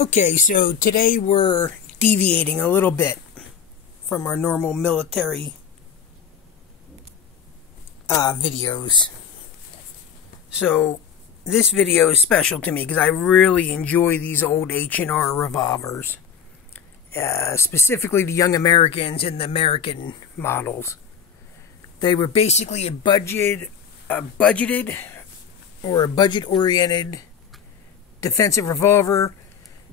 Okay, so today we're deviating a little bit from our normal military videos. So this video is special to me because I really enjoy these old H&R Revolvers. Specifically the Young Americans and the American models. They were basically a budget-oriented defensive revolver.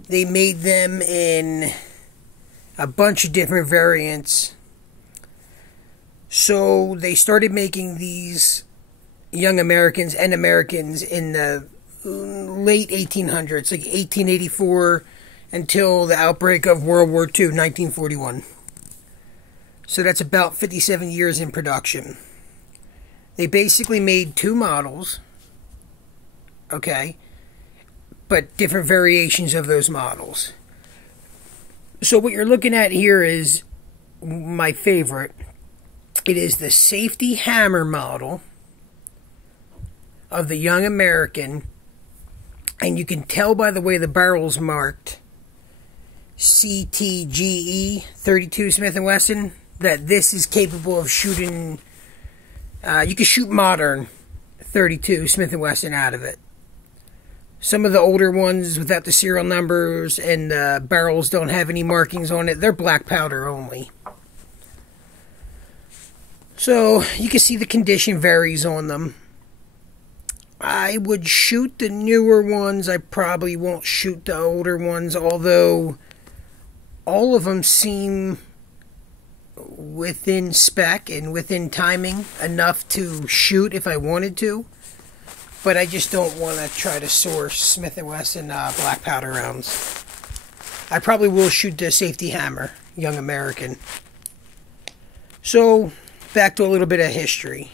They made them in a bunch of different variants. So they started making these Young Americans and Americans in the late 1800s, like 1884 until the outbreak of World War II, 1941. So that's about 57 years in production. They basically made two models, okay, but different variations of those models. So what you're looking at here is my favorite. It is the safety hammer model of the Young American, and you can tell by the way the barrel's marked CTGE 32 Smith & Wesson that this is capable of shooting, you can shoot modern 32 Smith & Wesson out of it. Some of the older ones without the serial numbers and the barrels don't have any markings on it, they're black powder only. So you can see the condition varies on them. I would shoot the newer ones. I probably won't shoot the older ones, although all of them seem within spec and within timing enough to shoot if I wanted to. But I just don't want to try to source Smith & Wesson black powder rounds. I probably will shoot the safety hammer, Young American. So, back to a little bit of history.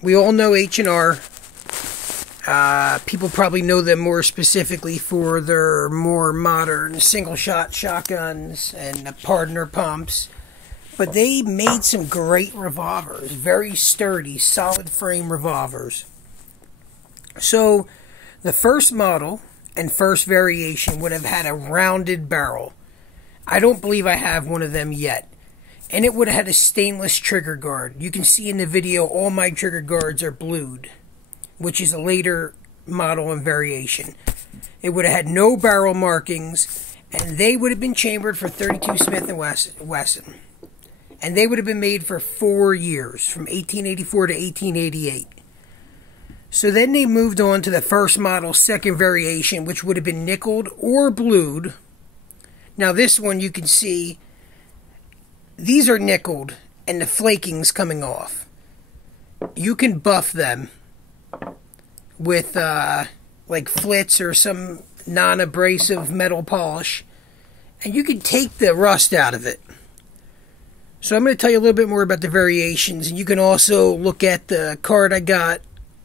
We all know H&R. People probably know them more specifically for their more modern single-shot shotguns and partner pumps. But they made some great revolvers. Very sturdy, solid frame revolvers. So, the first model and first variation would have had a rounded barrel. I don't believe I have one of them yet. And it would have had a stainless trigger guard. You can see in the video all my trigger guards are blued, which is a later model and variation. It would have had no barrel markings, and they would have been chambered for 32 Smith & Wesson. And they would have been made for 4 years, from 1884 to 1888. So then they moved on to the first model, second variation, which would have been nickeled or blued. Now this one you can see, these are nickeled and the flaking's coming off. You can buff them with like flitz or some non-abrasive metal polish, and you can take the rust out of it. So I'm going to tell you a little bit more about the variations, and you can also look at the card I got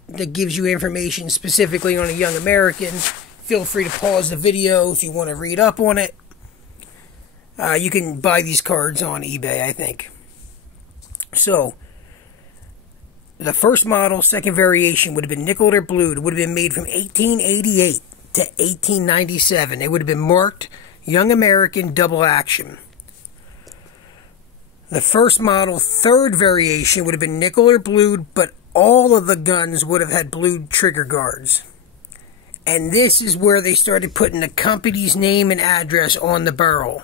that gives you information specifically on a Young American. Feel free to pause the video if you want to read up on it. You can buy these cards on eBay, I think. So, the first model, second variation, would have been nickeled or blued. It would have been made from 1888 to 1897. It would have been marked Young American Double Action. The first model, third variation, would have been nickel or blued, but all of the guns would have had blued trigger guards. And this is where they started putting the company's name and address on the barrel.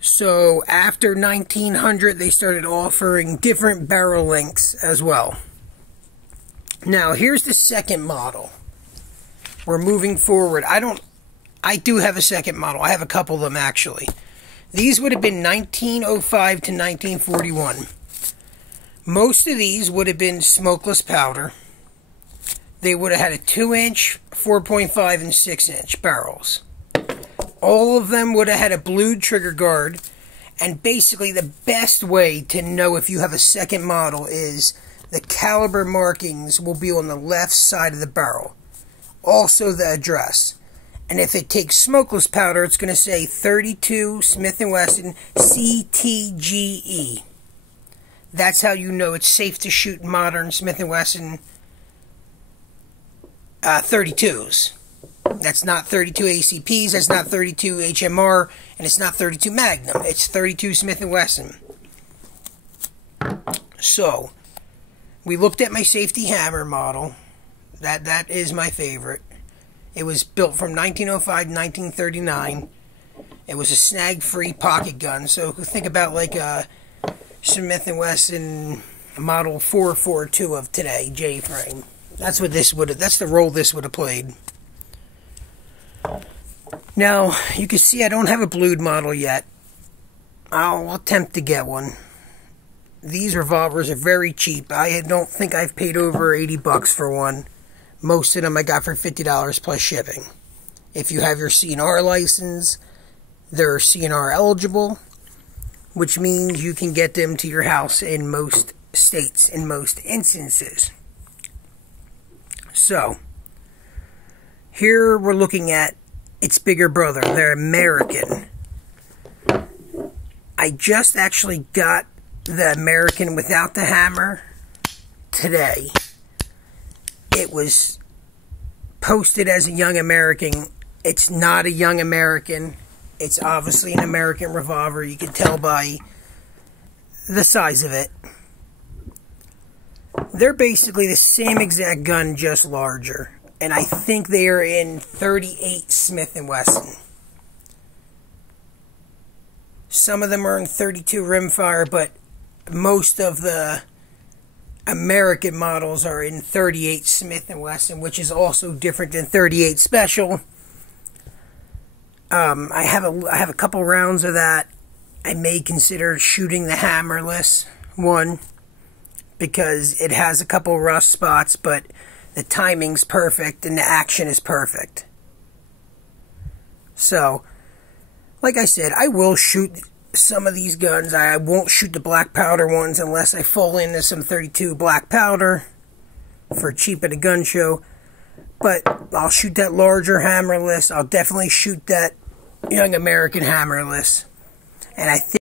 So after 1900, they started offering different barrel lengths as well. Now, here's the second model. We're moving forward. I do have a second model. I have a couple of them, actually. These would have been 1905 to 1941. Most of these would have been smokeless powder. They would have had a 2-inch, 4.5, and 6-inch barrels. All of them would have had a blued trigger guard. And basically the best way to know if you have a second model is the caliber markings will be on the left side of the barrel. Also the address. And if it takes smokeless powder, it's going to say 32 Smith & Wesson CTGE. That's how you know it's safe to shoot modern Smith & Wesson 32s. That's not 32 ACPs, that's not 32 HMR, and it's not 32 Magnum. It's 32 Smith & Wesson. So, we looked at my safety hammer model. That is my favorite. It was built from 1905 to 1939. It was a snag-free pocket gun. So think about like a Smith & Wesson Model 442 of today, J-frame. That's what this would. That's the role this would have played. Now you can see I don't have a blued model yet. I'll attempt to get one. These revolvers are very cheap. I don't think I've paid over $80 for one. Most of them I got for $50 plus shipping. If you have your C&R license, they're C&R eligible, which means you can get them to your house in most states, in most instances. So, here we're looking at its bigger brother. They're American. I just actually got the American without the hammer today. It was posted as a Young American. It's not a Young American. It's obviously an American revolver. You can tell by the size of it. They're basically the same exact gun, just larger. And I think they are in 38 Smith & Wesson. Some of them are in 32 rimfire, but most of the American models are in 38 Smith & Wesson, which is also different than 38 Special. I have a couple rounds of that. I may consider shooting the hammerless one because it has a couple rust spots, but the timing's perfect and the action is perfect. So, like I said, I will shoot some of these guns. I won't shoot the black powder ones unless I fall into some 32 black powder for cheap at a gun show. But I'll shoot that larger hammerless. I'll definitely shoot that Young American hammerless. And I think